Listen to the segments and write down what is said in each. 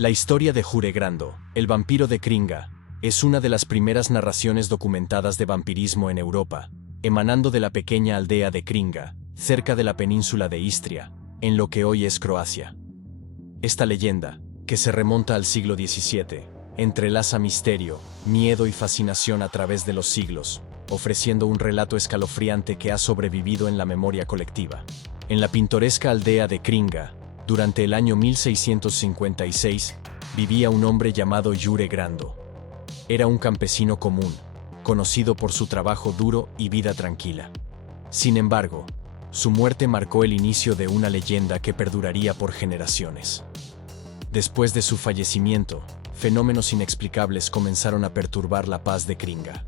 La historia de Jure Grando, el vampiro de Kringa, es una de las primeras narraciones documentadas de vampirismo en Europa, emanando de la pequeña aldea de Kringa, cerca de la península de Istria, en lo que hoy es Croacia. Esta leyenda, que se remonta al siglo XVII, entrelaza misterio, miedo y fascinación a través de los siglos, ofreciendo un relato escalofriante que ha sobrevivido en la memoria colectiva. En la pintoresca aldea de Kringa, durante el año 1656, vivía un hombre llamado Jure Grando. Era un campesino común, conocido por su trabajo duro y vida tranquila. Sin embargo, su muerte marcó el inicio de una leyenda que perduraría por generaciones. Después de su fallecimiento, fenómenos inexplicables comenzaron a perturbar la paz de Kringa.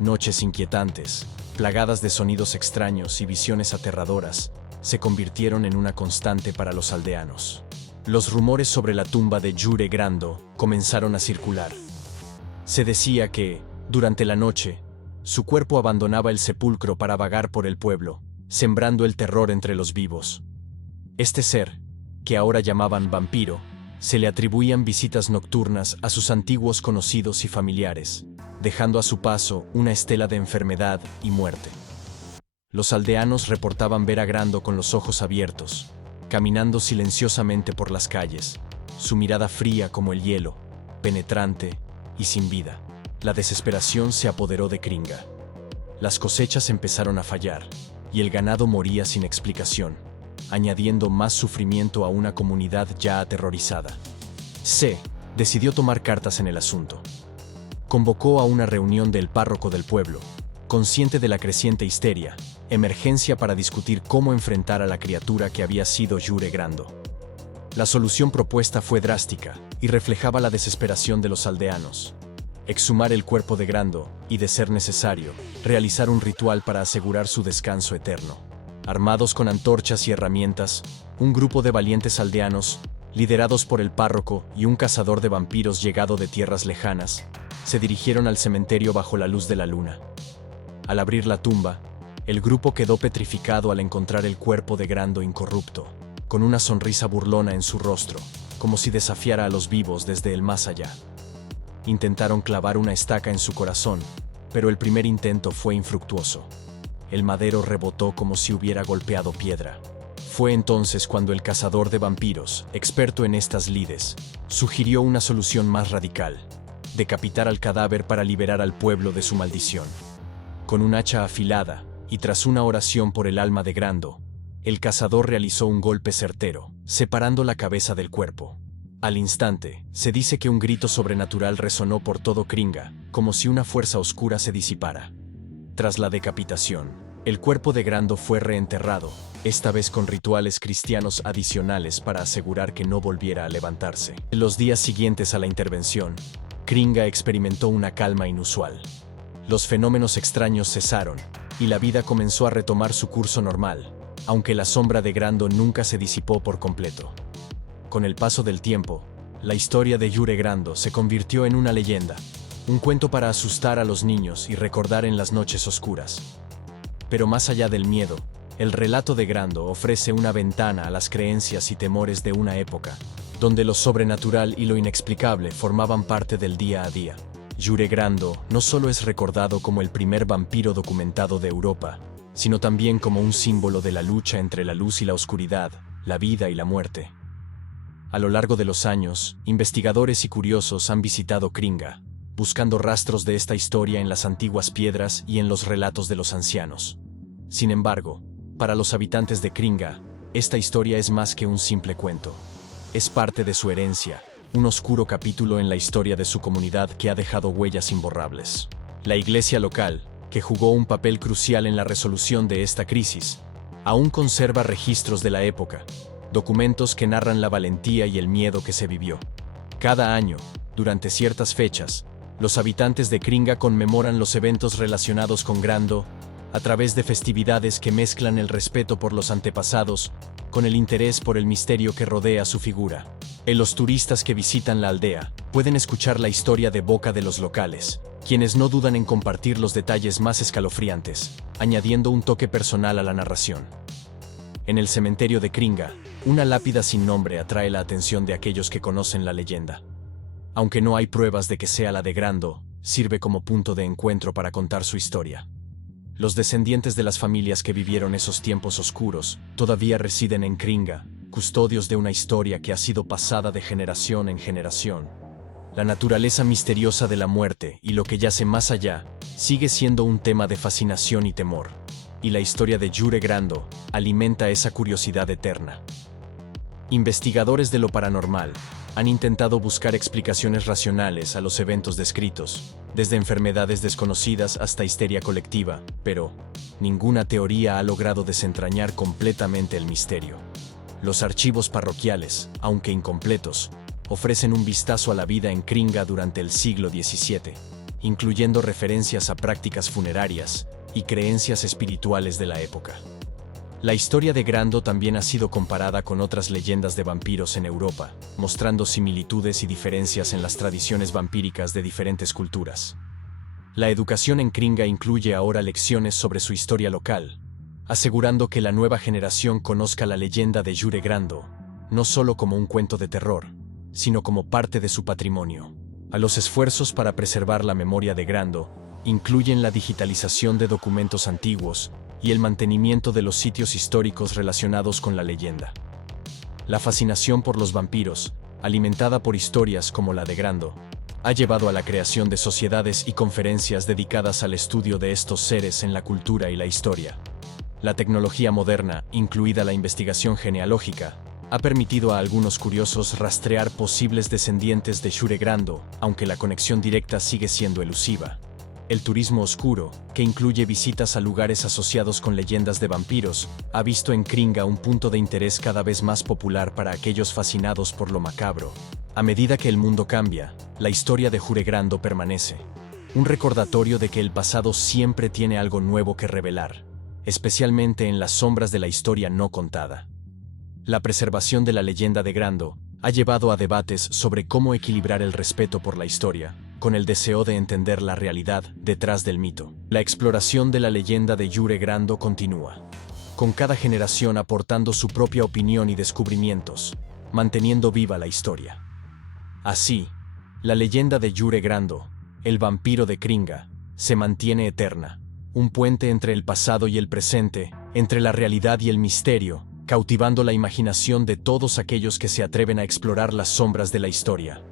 Noches inquietantes, plagadas de sonidos extraños y visiones aterradoras, se convirtieron en una constante para los aldeanos. Los rumores sobre la tumba de Jure Grando comenzaron a circular. Se decía que, durante la noche, su cuerpo abandonaba el sepulcro para vagar por el pueblo, sembrando el terror entre los vivos. Este ser, que ahora llamaban vampiro, se le atribuían visitas nocturnas a sus antiguos conocidos y familiares, dejando a su paso una estela de enfermedad y muerte. Los aldeanos reportaban ver a Grando con los ojos abiertos, caminando silenciosamente por las calles, su mirada fría como el hielo, penetrante y sin vida. La desesperación se apoderó de Kringa. Las cosechas empezaron a fallar, y el ganado moría sin explicación, añadiendo más sufrimiento a una comunidad ya aterrorizada. C. decidió tomar cartas en el asunto. Convocó a una reunión del párroco del pueblo, consciente de la creciente histeria, emergencia para discutir cómo enfrentar a la criatura que había sido Jure Grando. La solución propuesta fue drástica y reflejaba la desesperación de los aldeanos. Exhumar el cuerpo de Grando y, de ser necesario, realizar un ritual para asegurar su descanso eterno. Armados con antorchas y herramientas, un grupo de valientes aldeanos, liderados por el párroco y un cazador de vampiros llegado de tierras lejanas, se dirigieron al cementerio bajo la luz de la luna. Al abrir la tumba, el grupo quedó petrificado al encontrar el cuerpo de Grando incorrupto, con una sonrisa burlona en su rostro, como si desafiara a los vivos desde el más allá. Intentaron clavar una estaca en su corazón, pero el primer intento fue infructuoso. El madero rebotó como si hubiera golpeado piedra. Fue entonces cuando el cazador de vampiros, experto en estas lides, sugirió una solución más radical: decapitar al cadáver para liberar al pueblo de su maldición. Con un hacha afilada, y tras una oración por el alma de Grando, el cazador realizó un golpe certero, separando la cabeza del cuerpo. Al instante, se dice que un grito sobrenatural resonó por todo Kringa, como si una fuerza oscura se disipara. Tras la decapitación, el cuerpo de Grando fue reenterrado, esta vez con rituales cristianos adicionales para asegurar que no volviera a levantarse. En los días siguientes a la intervención, Kringa experimentó una calma inusual. Los fenómenos extraños cesaron, y la vida comenzó a retomar su curso normal, aunque la sombra de Grando nunca se disipó por completo. Con el paso del tiempo, la historia de Jure Grando se convirtió en una leyenda, un cuento para asustar a los niños y recordar en las noches oscuras. Pero más allá del miedo, el relato de Grando ofrece una ventana a las creencias y temores de una época, donde lo sobrenatural y lo inexplicable formaban parte del día a día. Jure Grando no solo es recordado como el primer vampiro documentado de Europa, sino también como un símbolo de la lucha entre la luz y la oscuridad, la vida y la muerte. A lo largo de los años, investigadores y curiosos han visitado Kringa, buscando rastros de esta historia en las antiguas piedras y en los relatos de los ancianos. Sin embargo, para los habitantes de Kringa, esta historia es más que un simple cuento. Es parte de su herencia, un oscuro capítulo en la historia de su comunidad que ha dejado huellas imborrables. La iglesia local, que jugó un papel crucial en la resolución de esta crisis, aún conserva registros de la época, documentos que narran la valentía y el miedo que se vivió. Cada año, durante ciertas fechas, los habitantes de Kringa conmemoran los eventos relacionados con Grando a través de festividades que mezclan el respeto por los antepasados con el interés por el misterio que rodea su figura. Los turistas que visitan la aldea pueden escuchar la historia de boca de los locales, quienes no dudan en compartir los detalles más escalofriantes, añadiendo un toque personal a la narración. En el cementerio de Kringa, Una lápida sin nombre atrae la atención de aquellos que conocen la leyenda. Aunque no hay pruebas de que sea la de Grando, sirve como punto de encuentro para contar su historia. Los descendientes de las familias que vivieron esos tiempos oscuros todavía residen en Kringa, custodios de una historia que ha sido pasada de generación en generación. La naturaleza misteriosa de la muerte y lo que yace más allá sigue siendo un tema de fascinación y temor, y la historia de Jure Grando alimenta esa curiosidad eterna. Investigadores de lo paranormal han intentado buscar explicaciones racionales a los eventos descritos, desde enfermedades desconocidas hasta histeria colectiva, pero ninguna teoría ha logrado desentrañar completamente el misterio. Los archivos parroquiales, aunque incompletos, ofrecen un vistazo a la vida en Kringa durante el siglo XVII, incluyendo referencias a prácticas funerarias y creencias espirituales de la época. La historia de Grando también ha sido comparada con otras leyendas de vampiros en Europa, mostrando similitudes y diferencias en las tradiciones vampíricas de diferentes culturas. La educación en Kringa incluye ahora lecciones sobre su historia local, asegurando que la nueva generación conozca la leyenda de Jure Grando, no solo como un cuento de terror, sino como parte de su patrimonio. A los esfuerzos para preservar la memoria de Grando incluyen la digitalización de documentos antiguos y el mantenimiento de los sitios históricos relacionados con la leyenda. La fascinación por los vampiros, alimentada por historias como la de Grando, ha llevado a la creación de sociedades y conferencias dedicadas al estudio de estos seres en la cultura y la historia. La tecnología moderna, incluida la investigación genealógica, ha permitido a algunos curiosos rastrear posibles descendientes de Jure Grando, aunque la conexión directa sigue siendo elusiva. El turismo oscuro, que incluye visitas a lugares asociados con leyendas de vampiros, ha visto en Kringa un punto de interés cada vez más popular para aquellos fascinados por lo macabro. A medida que el mundo cambia, la historia de Jure Grando permanece. Un recordatorio de que el pasado siempre tiene algo nuevo que revelar, especialmente en las sombras de la historia no contada. La preservación de la leyenda de Grando ha llevado a debates sobre cómo equilibrar el respeto por la historia con el deseo de entender la realidad detrás del mito. La exploración de la leyenda de Jure Grando continúa, con cada generación aportando su propia opinión y descubrimientos, manteniendo viva la historia. Así, la leyenda de Jure Grando, el vampiro de Kringa, se mantiene eterna, un puente entre el pasado y el presente, entre la realidad y el misterio, cautivando la imaginación de todos aquellos que se atreven a explorar las sombras de la historia.